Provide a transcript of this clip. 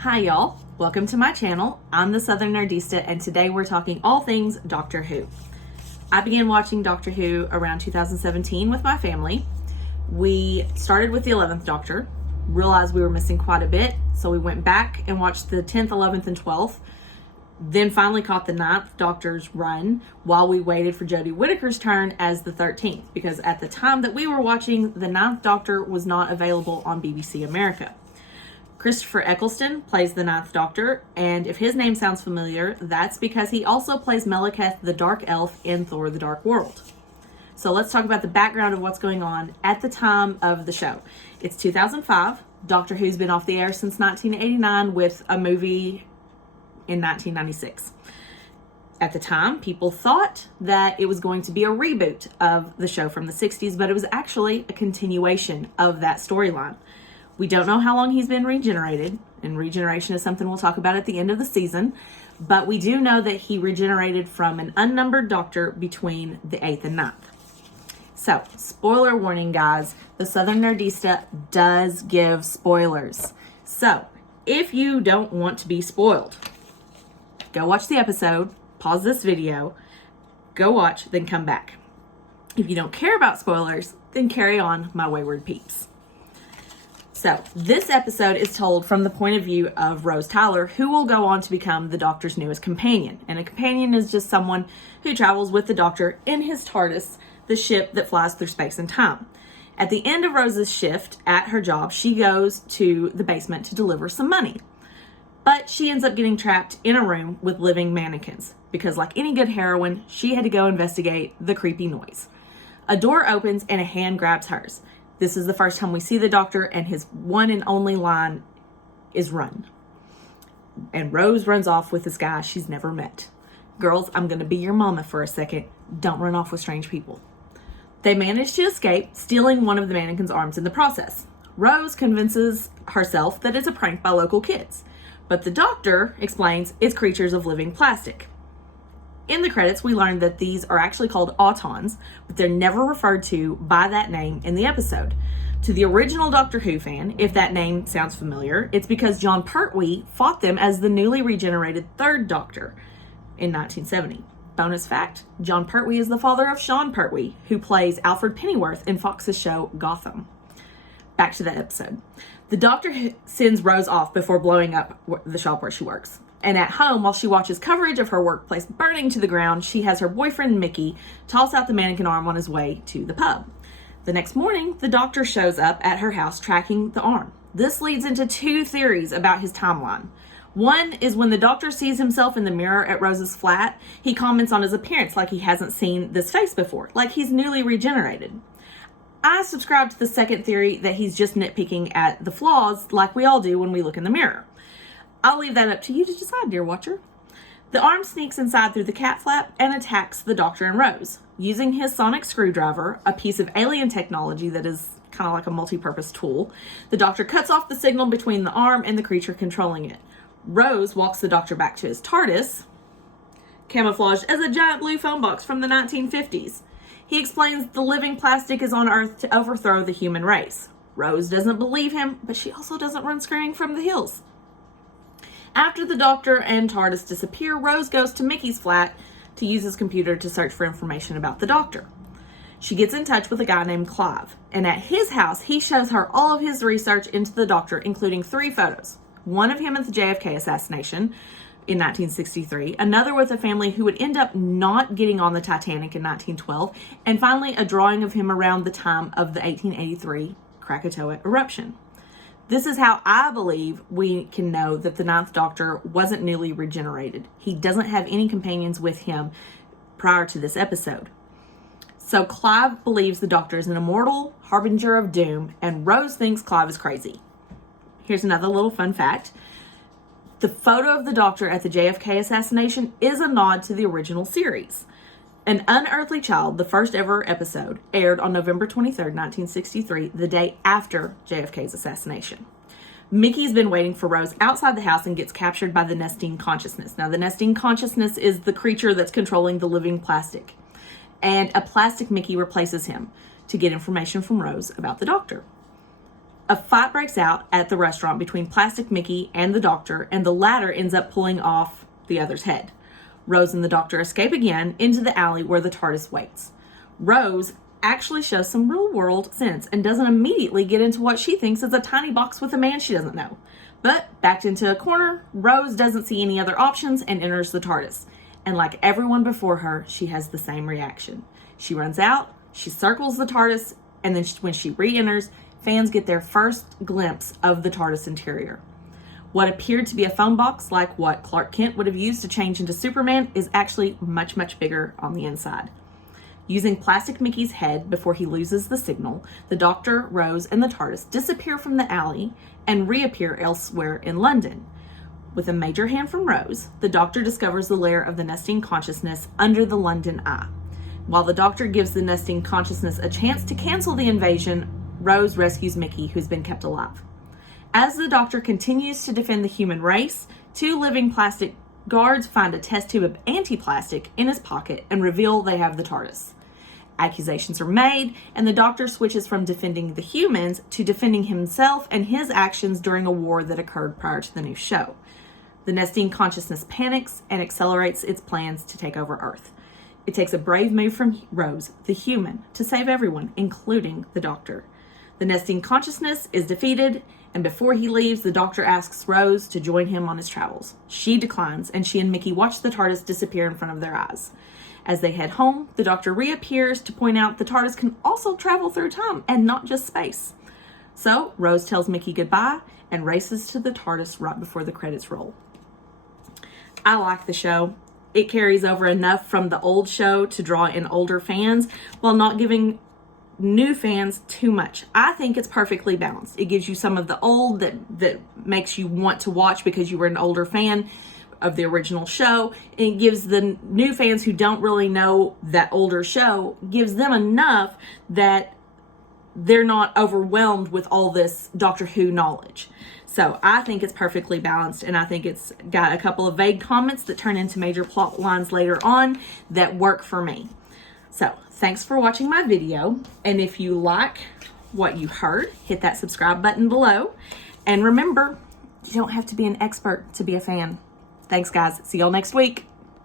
Hi y'all, welcome to my channel. I'm the Southern Nerdista and today we're talking all things Doctor Who. I began watching Doctor Who around 2017 with my family. We started with the 11th Doctor, realized we were missing quite a bit, so we went back and watched the 10th, 11th, and 12th, then finally caught the 9th Doctor's run while we waited for Jodie Whittaker's turn as the 13th, because at the time that we were watching, the 9th Doctor was not available on BBC America. Christopher Eccleston plays the 9th Doctor, and if his name sounds familiar, that's because he also plays Malekith the Dark Elf in Thor the Dark World. So let's talk about the background of what's going on at the time of the show. It's 2005. Doctor Who's been off the air since 1989 with a movie in 1996. At the time, people thought that it was going to be a reboot of the show from the 60s, but it was actually a continuation of that storyline. We don't know how long he's been regenerated, and regeneration is something we'll talk about at the end of the season, but we do know that he regenerated from an unnumbered doctor between the 8th and 9th. So, spoiler warning, guys, the Southern Nerdista does give spoilers. So, if you don't want to be spoiled, go watch the episode, pause this video, go watch, then come back. If you don't care about spoilers, then carry on, my wayward peeps. So, this episode is told from the point of view of Rose Tyler, who will go on to become the Doctor's newest companion. And a companion is just someone who travels with the Doctor in his TARDIS, the ship that flies through space and time. At the end of Rose's shift at her job, she goes to the basement to deliver some money. But she ends up getting trapped in a room with living mannequins, because like any good heroine, she had to go investigate the creepy noise. A door opens and a hand grabs hers. This is the first time we see the Doctor, and his one and only line is run. And Rose runs off with this guy she's never met. Girls, I'm going to be your mama for a second. Don't run off with strange people. They manage to escape, stealing one of the mannequin's arms in the process. Rose convinces herself that it's a prank by local kids, but the Doctor explains it's creatures of living plastic. In the credits, we learned that these are actually called autons, but they're never referred to by that name in the episode. To the original Doctor Who fan, if that name sounds familiar, it's because Jon Pertwee fought them as the newly regenerated 3rd Doctor in 1970. Bonus fact, Jon Pertwee is the father of Sean Pertwee, who plays Alfred Pennyworth in Fox's show Gotham. Back to the episode. The Doctor sends Rose off before blowing up the shop where she works. And at home, while she watches coverage of her workplace burning to the ground, she has her boyfriend, Mickey, toss out the mannequin arm on his way to the pub. The next morning, the Doctor shows up at her house tracking the arm. This leads into 2 theories about his timeline. One is when the Doctor sees himself in the mirror at Rose's flat, he comments on his appearance like he hasn't seen this face before, like he's newly regenerated. I subscribe to the second theory that he's just nitpicking at the flaws like we all do when we look in the mirror. I'll leave that up to you to decide, dear watcher. The arm sneaks inside through the cat flap and attacks the Doctor and Rose. Using his sonic screwdriver, a piece of alien technology that is kind of like a multi-purpose tool, the Doctor cuts off the signal between the arm and the creature controlling it. Rose walks the Doctor back to his TARDIS, camouflaged as a giant blue phone box from the 1950s. He explains the living plastic is on Earth to overthrow the human race. Rose doesn't believe him, but she also doesn't run screaming from the hills. After the Doctor and TARDIS disappear, Rose goes to Mickey's flat to use his computer to search for information about the Doctor. She gets in touch with a guy named Clive, and at his house, he shows her all of his research into the Doctor, including 3 photos. One of him at the JFK assassination in 1963, another with a family who would end up not getting on the Titanic in 1912, and finally a drawing of him around the time of the 1883 Krakatoa eruption. This is how I believe we can know that the 9th Doctor wasn't newly regenerated. He doesn't have any companions with him prior to this episode. So Clive believes the Doctor is an immortal harbinger of doom, and Rose thinks Clive is crazy. Here's another little fun fact. The photo of the Doctor at the JFK assassination is a nod to the original series. An Unearthly Child, the first ever episode, aired on November 23rd, 1963, the day after JFK's assassination. Mickey's been waiting for Rose outside the house and gets captured by the Nestine Consciousness. Now, the Nestine Consciousness is the creature that's controlling the living plastic. And a plastic Mickey replaces him to get information from Rose about the Doctor. A fight breaks out at the restaurant between Plastic Mickey and the Doctor, and the latter ends up pulling off the other's head. Rose and the Doctor escape again into the alley where the TARDIS waits. Rose actually shows some real-world sense and doesn't immediately get into what she thinks is a tiny box with a man she doesn't know. But backed into a corner, Rose doesn't see any other options and enters the TARDIS. And like everyone before her, she has the same reaction. She runs out, she circles the TARDIS, and then when she re-enters, fans get their first glimpse of the TARDIS interior. What appeared to be a phone box, like what Clark Kent would have used to change into Superman, is actually much, much bigger on the inside. Using Plastic Mickey's head before he loses the signal, the Doctor, Rose, and the TARDIS disappear from the alley and reappear elsewhere in London. With a major hand from Rose, the Doctor discovers the lair of the nesting consciousness under the London Eye. While the Doctor gives the nesting consciousness a chance to cancel the invasion, Rose rescues Mickey, who's been kept alive. As the Doctor continues to defend the human race, 2 living plastic guards find a test tube of anti-plastic in his pocket and reveal they have the TARDIS. Accusations are made, and the Doctor switches from defending the humans to defending himself and his actions during a war that occurred prior to the new show. The nesting consciousness panics and accelerates its plans to take over Earth. It takes a brave move from Rose, the human, to save everyone, including the Doctor. The nesting consciousness is defeated, and before he leaves, the Doctor asks Rose to join him on his travels. She declines, and she and Mickey watch the TARDIS disappear in front of their eyes. As they head home, the Doctor reappears to point out the TARDIS can also travel through time and not just space. So, Rose tells Mickey goodbye and races to the TARDIS right before the credits roll. I like the show. It carries over enough from the old show to draw in older fans while not giving new fans too much. I think it's perfectly balanced. It gives you some of the old that makes you want to watch because you were an older fan of the original show, and it gives the new fans who don't really know that older show, gives them enough that they're not overwhelmed with all this Doctor Who knowledge. So I think it's perfectly balanced, and I think it's got a couple of vague comments that turn into major plot lines later on that work for me. So thanks for watching my video, and if you like what you heard, hit that subscribe button below, and remember, you don't have to be an expert to be a fan. Thanks guys, see y'all next week.